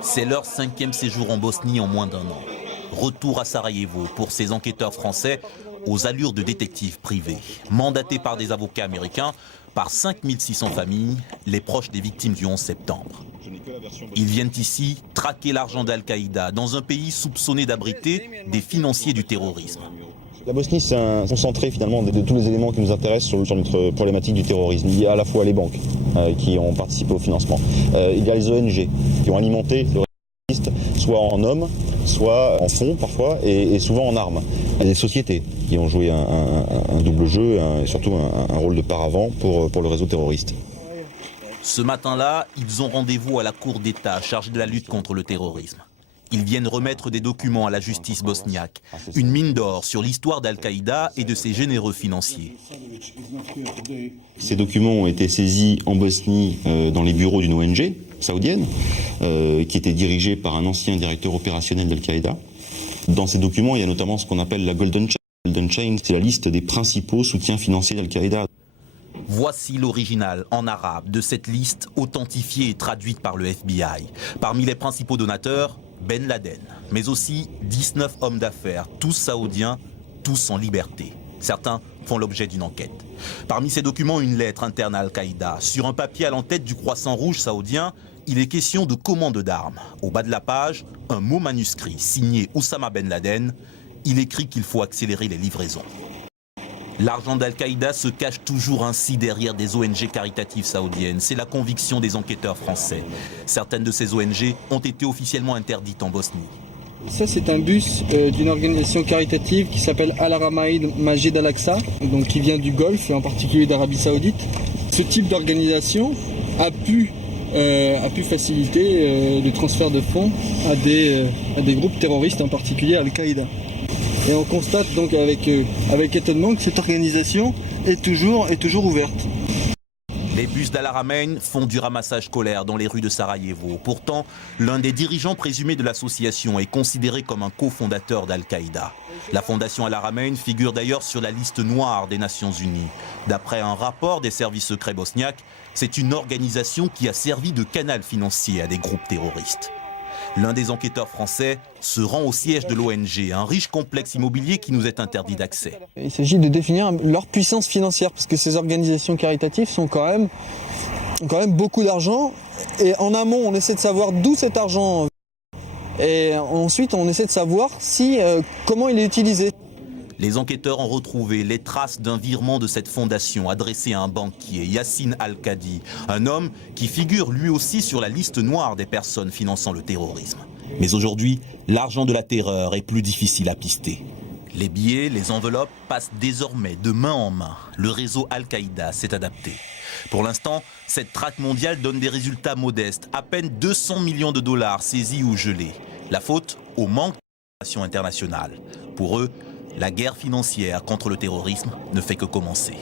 C'est leur 5e séjour en Bosnie en moins d'1 an. Retour à Sarajevo pour ces enquêteurs français aux allures de détectives privés, mandatés par des avocats américains, par 5600 familles, les proches des victimes du 11 septembre. Ils viennent ici traquer l'argent d'Al-Qaïda dans un pays soupçonné d'abriter des financiers du terrorisme. La Bosnie, c'est un concentré finalement de tous les éléments qui nous intéressent sur notre problématique du terrorisme. Il y a à la fois les banques qui ont participé au financement, il y a les ONG qui ont alimenté le terroriste, soit en hommes, soit en fonds parfois, et souvent en armes. Il y a des sociétés qui ont joué un double jeu et surtout un rôle de paravent pour le réseau terroriste. Ce matin-là, ils ont rendez-vous à la Cour d'État chargée de la lutte contre le terrorisme. Ils viennent remettre des documents à la justice bosniaque, une mine d'or sur l'histoire d'Al-Qaïda et de ses généreux financiers. Ces documents ont été saisis en Bosnie dans les bureaux d'une ONG saoudienne qui était dirigée par un ancien directeur opérationnel d'Al-Qaïda. Dans ces documents, il y a notamment ce qu'on appelle la Golden Chain. La Golden Chain, c'est la liste des principaux soutiens financiers d'Al-Qaïda. Voici l'original en arabe de cette liste authentifiée et traduite par le FBI. Parmi les principaux donateurs, Ben Laden, mais aussi 19 hommes d'affaires, tous saoudiens, tous en liberté. Certains font l'objet d'une enquête. Parmi ces documents, une lettre interne à Al-Qaïda. Sur un papier à l'entête du croissant rouge saoudien, il est question de commande d'armes. Au bas de la page, un mot manuscrit signé Oussama Ben Laden. Il écrit qu'il faut accélérer les livraisons. L'argent d'Al-Qaïda se cache toujours ainsi derrière des ONG caritatives saoudiennes. C'est la conviction des enquêteurs français. Certaines de ces ONG ont été officiellement interdites en Bosnie. Ça, c'est un bus d'une organisation caritative qui s'appelle Al-Ramaïd Majid Al-Aqsa, donc qui vient du Golfe et en particulier d'Arabie Saoudite. Ce type d'organisation a pu faciliter le transfert de fonds à des groupes terroristes, en particulier Al-Qaïda. Et on constate donc avec étonnement que cette organisation est toujours ouverte. Les bus d'Al-Haramein font du ramassage scolaire dans les rues de Sarajevo. Pourtant, l'un des dirigeants présumés de l'association est considéré comme un cofondateur d'Al-Qaïda. La fondation Al-Haramein figure d'ailleurs sur la liste noire des Nations Unies. D'après un rapport des services secrets bosniaques, c'est une organisation qui a servi de canal financier à des groupes terroristes. L'un des enquêteurs français se rend au siège de l'ONG, un riche complexe immobilier qui nous est interdit d'accès. Il s'agit de définir leur puissance financière, parce que ces organisations caritatives ont quand même beaucoup d'argent. Et en amont, on essaie de savoir d'où cet argent vient. Et ensuite, on essaie de savoir comment il est utilisé. Les enquêteurs ont retrouvé les traces d'un virement de cette fondation adressé à un banquier, Yassine Al-Kadi, un homme qui figure lui aussi sur la liste noire des personnes finançant le terrorisme. Mais aujourd'hui, l'argent de la terreur est plus difficile à pister. Les billets, les enveloppes passent désormais de main en main. Le réseau Al-Qaïda s'est adapté. Pour l'instant, cette traque mondiale donne des résultats modestes, à peine 200 millions de dollars saisis ou gelés. La faute au manque de coopération internationale. Pour eux, la guerre financière contre le terrorisme ne fait que commencer.